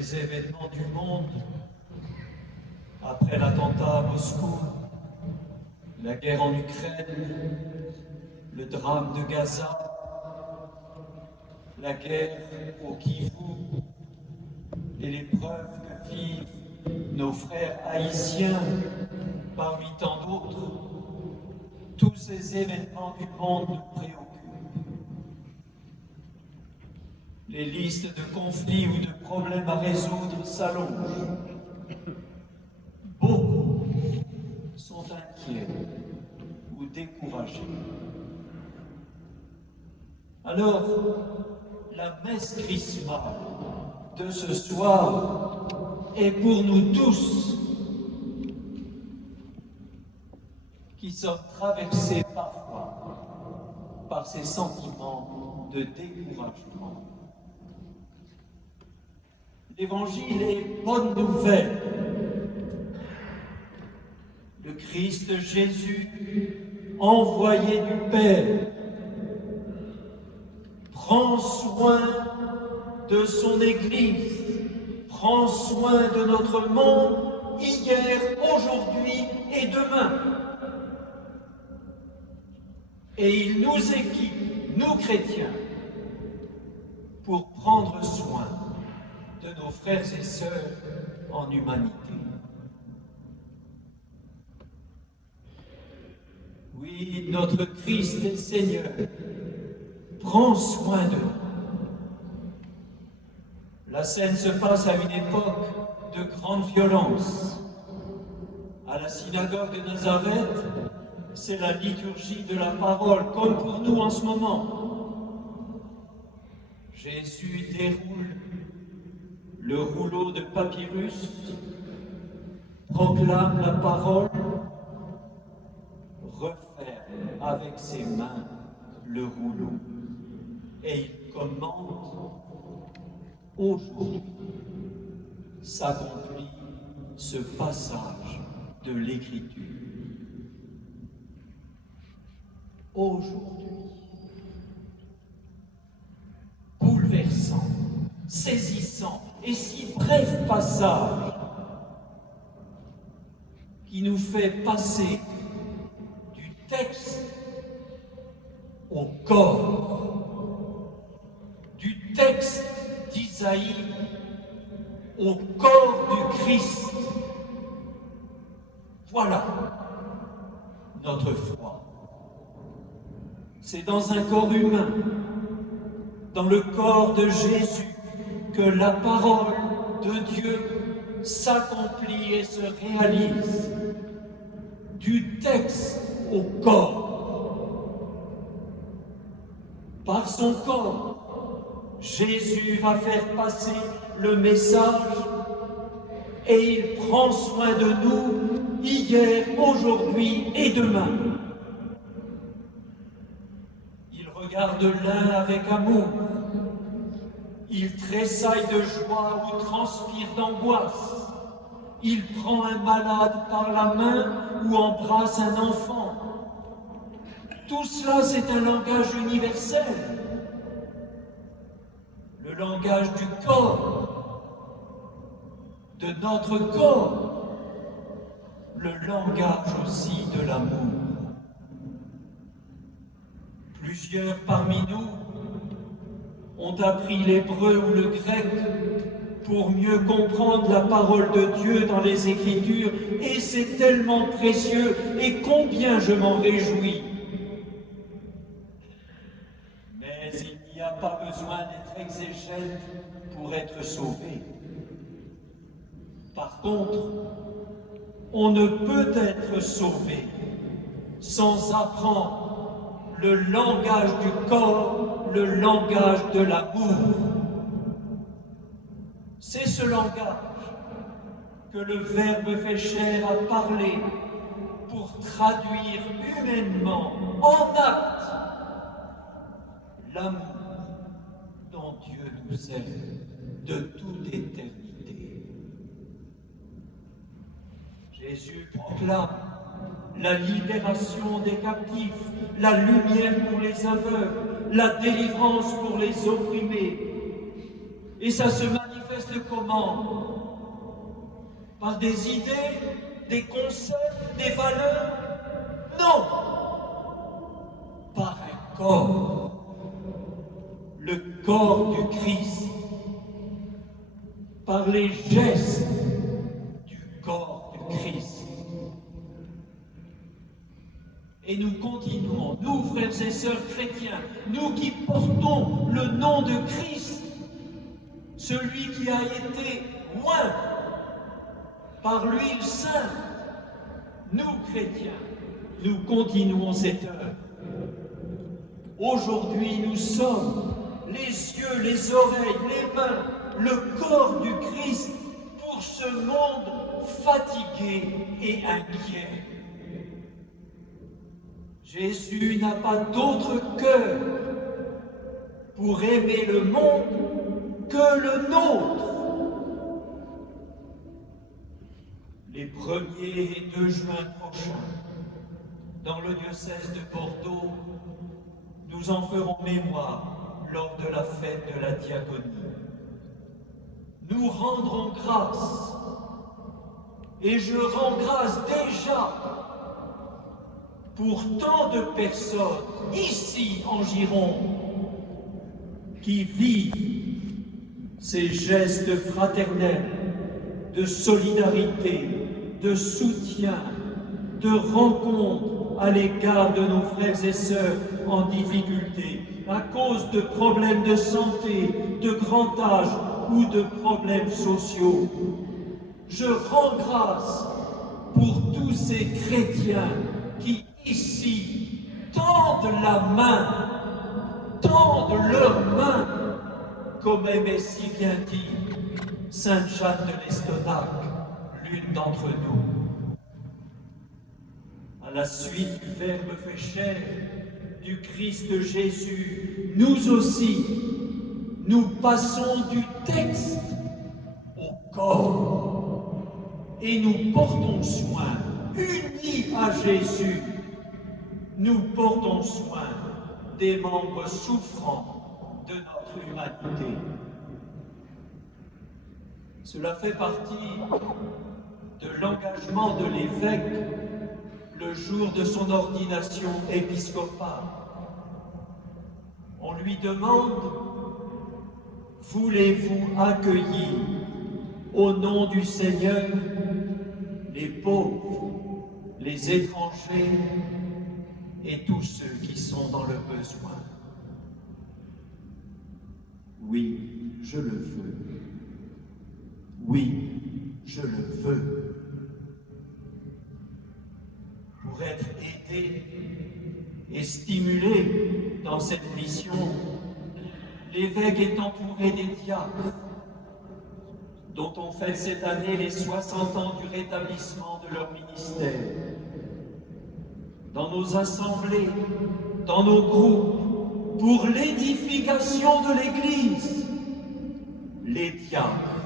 les événements du monde, après l'attentat à Moscou, la guerre en Ukraine, le drame de Gaza, la guerre au Kivu et l'épreuve que vivent nos frères haïtiens, parmi tant d'autres, tous ces événements du monde nous préoccupent. Les listes de conflits ou de problèmes à résoudre s'allongent. Beaucoup sont inquiets ou découragés. Alors, la messe chrismale de ce soir est pour nous tous qui sommes traversés parfois par ces sentiments de découragement. L'Évangile est bonne nouvelle. Le Christ Jésus, envoyé du Père, prend soin de son Église, prend soin de notre monde, hier, aujourd'hui et demain. Et il nous équipe, nous chrétiens, pour prendre soin de nos frères et sœurs en humanité. Oui, notre Christ et Seigneur prend soin de nous. La scène se passe à une époque de grande violence. À la synagogue de Nazareth, c'est la liturgie de la parole, comme pour nous en ce moment. Jésus déroule le rouleau de papyrus, proclame la parole, referme avec ses mains le rouleau et il commande: aujourd'hui s'accomplit ce passage de l'Écriture. Aujourd'hui, bouleversant, saisissant et si bref passage qui nous fait passer du texte au corps, du texte d'Isaïe au corps du Christ. Voilà notre foi. C'est dans un corps humain, dans le corps de Jésus, que la parole de Dieu s'accomplit et se réalise. Du texte au corps. Par son corps, Jésus va faire passer le message et il prend soin de nous hier, aujourd'hui et demain. Il regarde l'un avec amour, il tressaille de joie ou transpire d'angoisse, il prend un malade par la main ou embrasse un enfant. Tout cela, c'est un langage universel. Le langage du corps, de notre corps, le langage aussi de l'amour. Plusieurs parmi nous ont appris l'hébreu ou le grec pour mieux comprendre la parole de Dieu dans les Écritures, et c'est tellement précieux, et combien je m'en réjouis. Mais il n'y a pas besoin d'être exégète pour être sauvé. Par contre, on ne peut être sauvé sans apprendre le langage du corps, le langage de l'amour. C'est ce langage que le Verbe fait chair a parlé pour traduire humainement, en acte, l'amour dont Dieu nous aime de toute éternité. Jésus proclame la libération des captifs, la lumière pour les aveugles, la délivrance pour les opprimés. Et ça se manifeste reste comment? Par des idées, des concepts, des valeurs? Non! Par un corps, le corps du Christ, par les gestes du corps du Christ. Et nous continuons, nous frères et sœurs chrétiens, nous qui portons le nom de Christ, celui qui a été oint par l'huile sainte, nous chrétiens, nous continuons cette œuvre. Aujourd'hui, nous sommes les yeux, les oreilles, les mains, le corps du Christ pour ce monde fatigué et inquiet. Jésus n'a pas d'autre cœur pour aimer le monde que le nôtre. Les 1er et 2 juin prochains, dans le diocèse de Bordeaux, nous en ferons mémoire lors de la fête de la diaconie. Nous rendrons grâce, et je rends grâce déjà pour tant de personnes ici en Gironde qui vivent ces gestes fraternels de solidarité, de soutien, de rencontre à l'égard de nos frères et sœurs en difficulté, à cause de problèmes de santé, de grand âge ou de problèmes sociaux. Je rends grâce pour tous ces chrétiens qui, ici, tendent la main, tendent leurs mains, comme aimait si bien dire Sainte Jeanne de l'Estonac, l'une d'entre nous. À la suite du Verbe fait chair, du Christ Jésus, nous aussi, nous passons du texte au corps et nous portons soin, unis à Jésus, nous portons soin des membres souffrants de notre humanité. Cela fait partie de l'engagement de l'évêque le jour de son ordination épiscopale. On lui demande: voulez-vous accueillir au nom du Seigneur les pauvres, les étrangers et tous ceux qui sont dans le besoin? Oui, je le veux. Oui, je le veux. Pour être aidé et stimulé dans cette mission, l'évêque est entouré des diacres, dont on fête cette année les 60 ans du rétablissement de leur ministère. Dans nos assemblées, dans nos groupes, pour l'édification de l'Église, les diacres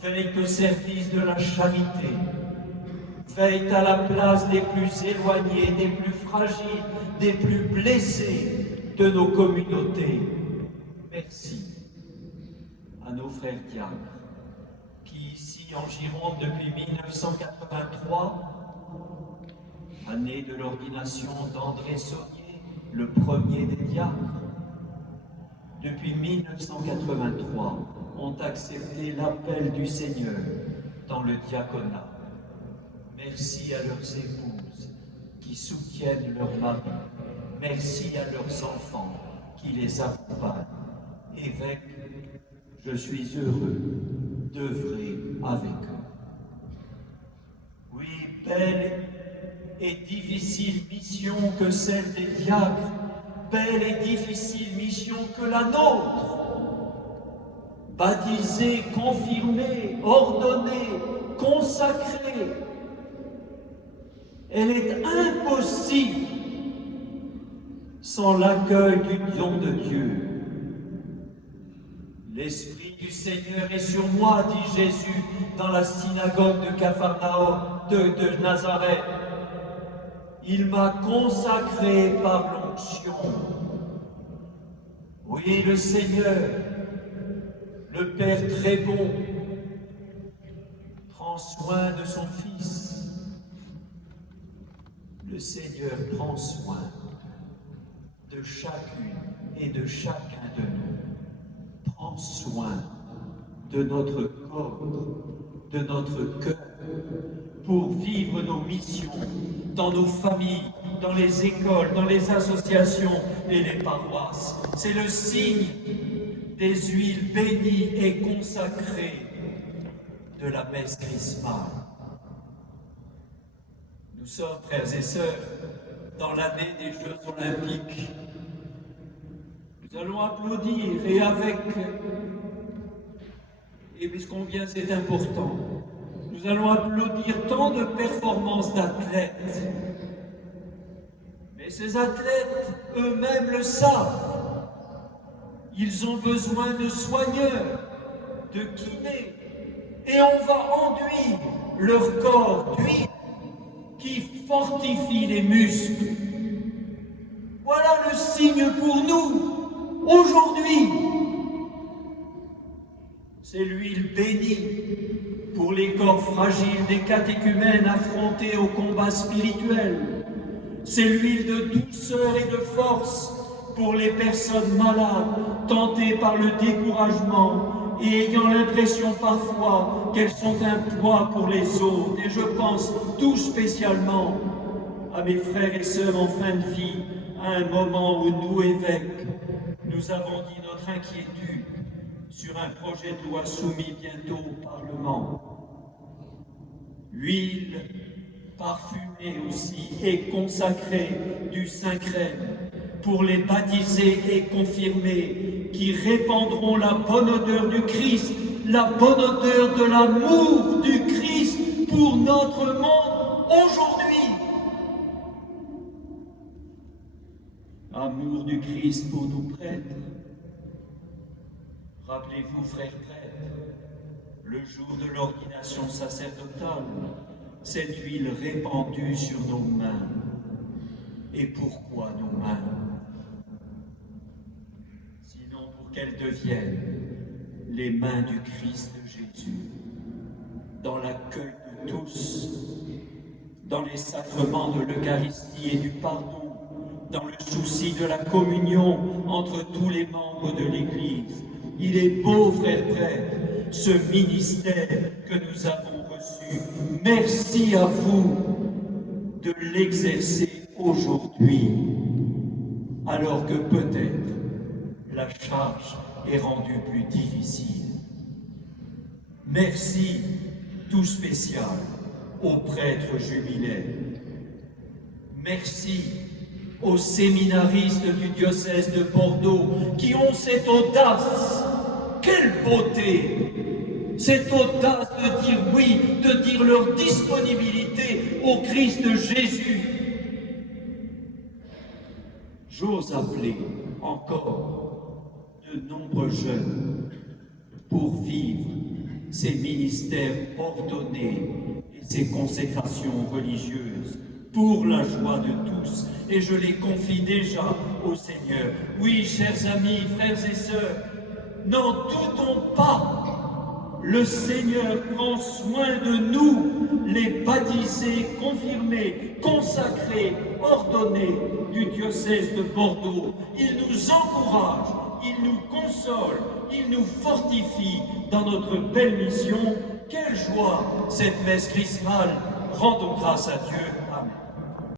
veillent au service de la charité, veillent à la place des plus éloignés, des plus fragiles, des plus blessés de nos communautés. Merci à nos frères diacres qui, ici en Gironde depuis 1983, année de l'ordination d'André Saunier, le premier des diacres, depuis 1983, ont accepté l'appel du Seigneur dans le diaconat. Merci à leurs épouses qui soutiennent leurs maris. Merci à leurs enfants qui les accompagnent. Évêque, je suis heureux d'œuvrer avec eux. Oui, belle et difficile mission que celle des diacres, belle et difficile mission que la nôtre. Baptisés, confirmés, ordonnés, consacrés. Elle est impossible sans l'accueil du don de Dieu. L'Esprit du Seigneur est sur moi, dit Jésus dans la synagogue de Capharnaüm, de Nazareth. Il m'a consacré par l'onction. Oui, le le Père très bon, prend soin de son Fils. Le Seigneur prend soin de chacune et de chacun de nous. Prend soin de notre corps, de notre cœur, pour vivre nos missions dans nos familles, dans les écoles, dans les associations et les paroisses. C'est le signe des huiles bénies et consacrées de la messe chrismale. Nous sommes, frères et sœurs, dans l'année des Jeux Olympiques. Nous allons applaudir et puisqu'on c'est important, nous allons applaudir tant de performances d'athlètes. Mais ces athlètes eux-mêmes le savent. Ils ont besoin de soigneurs, de kinés, et on va enduire leur corps d'huile qui fortifie les muscles. Voilà le signe pour nous, aujourd'hui. C'est l'huile bénie pour les corps fragiles des catéchumènes affrontés au combat spirituel. C'est l'huile de douceur et de force pour les personnes malades, tentées par le découragement et ayant l'impression parfois qu'elles sont un poids pour les autres. Et je pense tout spécialement à mes frères et sœurs en fin de vie, à un moment où nous, évêques, nous avons dit notre inquiétude sur un projet de loi soumis bientôt au Parlement. Huile parfumée aussi et consacrée du Saint-Crème pour les baptisés et confirmés qui répandront la bonne odeur du Christ, la bonne odeur de l'amour du Christ pour notre monde aujourd'hui. Amour du Christ pour nos prêtres. Rappelez-vous, frères prêtres, le jour de l'ordination sacerdotale, cette huile répandue sur nos mains. Et pourquoi nos mains? Sinon pour qu'elles deviennent les mains du Christ de Jésus, dans l'accueil de tous, dans les sacrements de l'Eucharistie et du pardon, dans le souci de la communion entre tous les membres de l'Église. Il est beau, frères prêtres, ce ministère que nous avons reçu. Merci à vous de l'exercer aujourd'hui, alors que peut-être la charge est rendue plus difficile. Merci tout spécial aux prêtres jubilaires. Merci aux séminaristes du diocèse de Bordeaux qui ont cette audace. Quelle beauté! Cette audace de dire oui, de dire leur disponibilité au Christ Jésus. J'ose appeler encore de nombreux jeunes pour vivre ces ministères ordonnés et ces consécrations religieuses pour la joie de tous. Et je les confie déjà au Seigneur. Oui, chers amis, frères et sœurs, n'en doutons pas, le Seigneur prend soin de nous, les baptisés, confirmés, consacrés, ordonnés du diocèse de Bordeaux. Il nous encourage, il nous console, il nous fortifie dans notre belle mission. Quelle joie cette messe chrismale! Rendons grâce à Dieu. Amen.